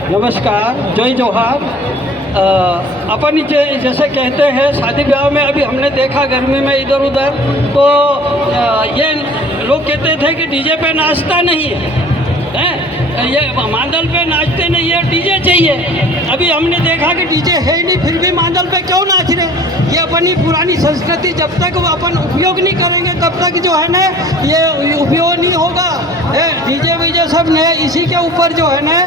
नमस्कार, जय जोहार। अपन जैसे कहते हैं शादी ब्याह में अभी हमने देखा गर्मी में इधर उधर तो ये लोग कहते थे कि डीजे पे नाचता नहीं है, ये मांदल पे नाचते नहीं है, डीजे चाहिए। अभी हमने देखा कि डीजे है ही नहीं, फिर भी मांदल पे क्यों नाच रहे? ये अपनी पुरानी संस्कृति जब तक वो अपन उपयोग नहीं करेंगे तब तक जो है ना ये उपयोग नहीं होगा। डीजे वीजे सब नए इसी के ऊपर जो है ना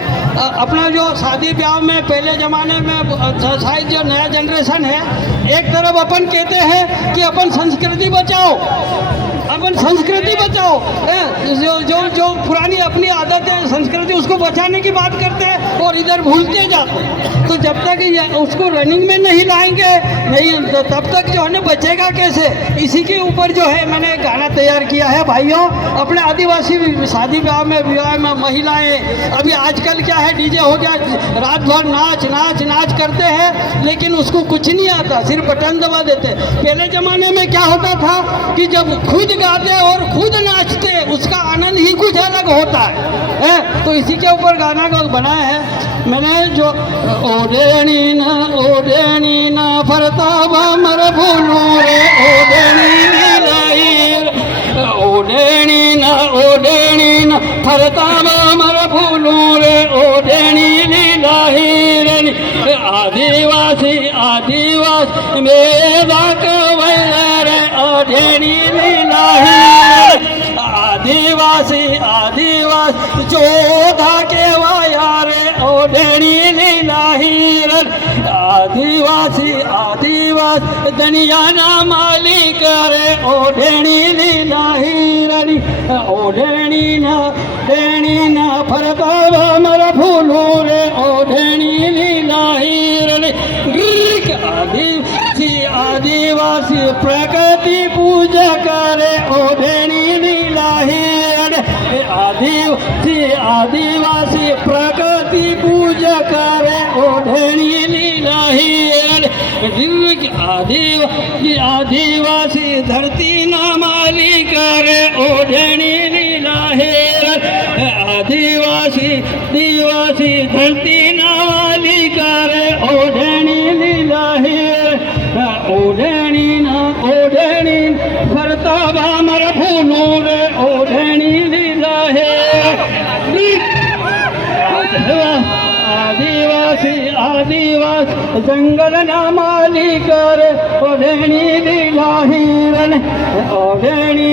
अपना जो शादी ब्याह में पहले ज़माने में शायद जो नया जनरेशन है, एक तरफ अपन कहते हैं कि अपन संस्कृति बचाओ, अपन संस्कृति बचाओ, जो जो जो पुरानी अपनी आदत है संस्कृति उसको बचाने की बात करते हैं और इधर भूलते जाते हैं। तो जब तक ये उसको रनिंग में नहीं लाएंगे नहीं तो तब तक जो है ना बचेगा कैसे? इसी के ऊपर जो है मैंने एक गाना तैयार किया है। भाइयों, अपने आदिवासी शादी ब्याह में महिलाएं अभी आजकल क्या है, डीजे हो गया, रात भर नाच नाच नाच करते हैं लेकिन उसको कुछ नहीं आता, सिर्फ बटन दबा देते। पहले ज़माने में क्या होता था कि जब खुद गाते और खुद नाचते उसका आनंद ही कुछ अलग होता है। तो इसी के ऊपर गाना को बनाया है मैंने जो ओडेनी ना फरतावा मर भूलू रे ओडेनी लाइर, ओडेनी ना फरतावा मर भूलू रे ओडेनी लाइर। आदिवासी आदिवासी मेरा कवैया रे ओडेनी लाइर, आदिवासी आदिवासी जोधा के वाया रे ओडेनी लाहिर, आदिवासी आदिवासी दुनिया ना मालिक रे ओडेनी लाहिर, ओडेनी ना फरतावा मर भूलू रे ओडेनी लाहिर। आदिवासी आदिवासी प्रकृति पूजा करे ओडेनी लाहिर, आदिवासी आदिवासी प्रकृति पूजा करे ओडेनी लाहिर। आदिवासी आदिवासी धरती ना मालिक करे ओडेनी लाहिर, आदिवासी आदिवासी धरती ना मालिक करे ओडेनी लाहिर, ओडेनी फरतावा मर भूलू रे ओडेनी लाहिर। आदिवासी आदिवासी जंगल ना मालिक रे ओडेनी लाहिर, ओडेनी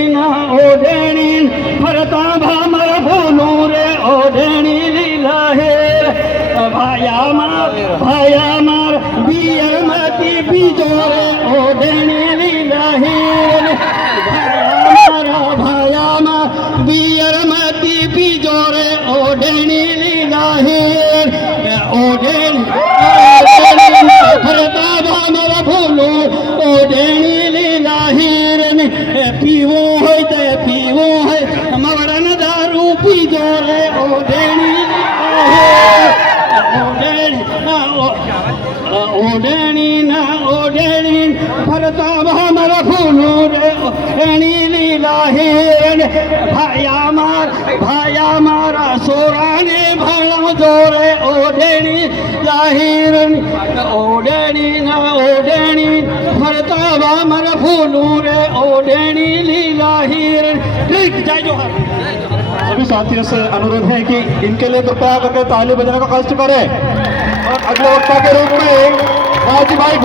फरतावा मर भूलू रे ओडेनी लाहिर। भाया मार बियर मती बिजोरे ओडेनी लाहिर, भाया मार बियर मती बिजोरे ओडेनी लाहिर, ओडेनी फरतावा मर भूलू ओडेनी लाहिर। पीवो है मवरन दारू पिजोरे ओडेनी ओडेनी फरतावा मर भूलू रे ओडेनी लाहिर। भाया मारा सोराने भण जोरे ओडेनी लाहिर, ओडेनी फरतावा मर भूलू रे ओडेनी लाहिर। जय जोहार। सभी साथियों से अनुरोध है कि इनके लिए कृपया करके ताली बजाने का कष्ट करें और अगले वक्ता के रूप में राज भाई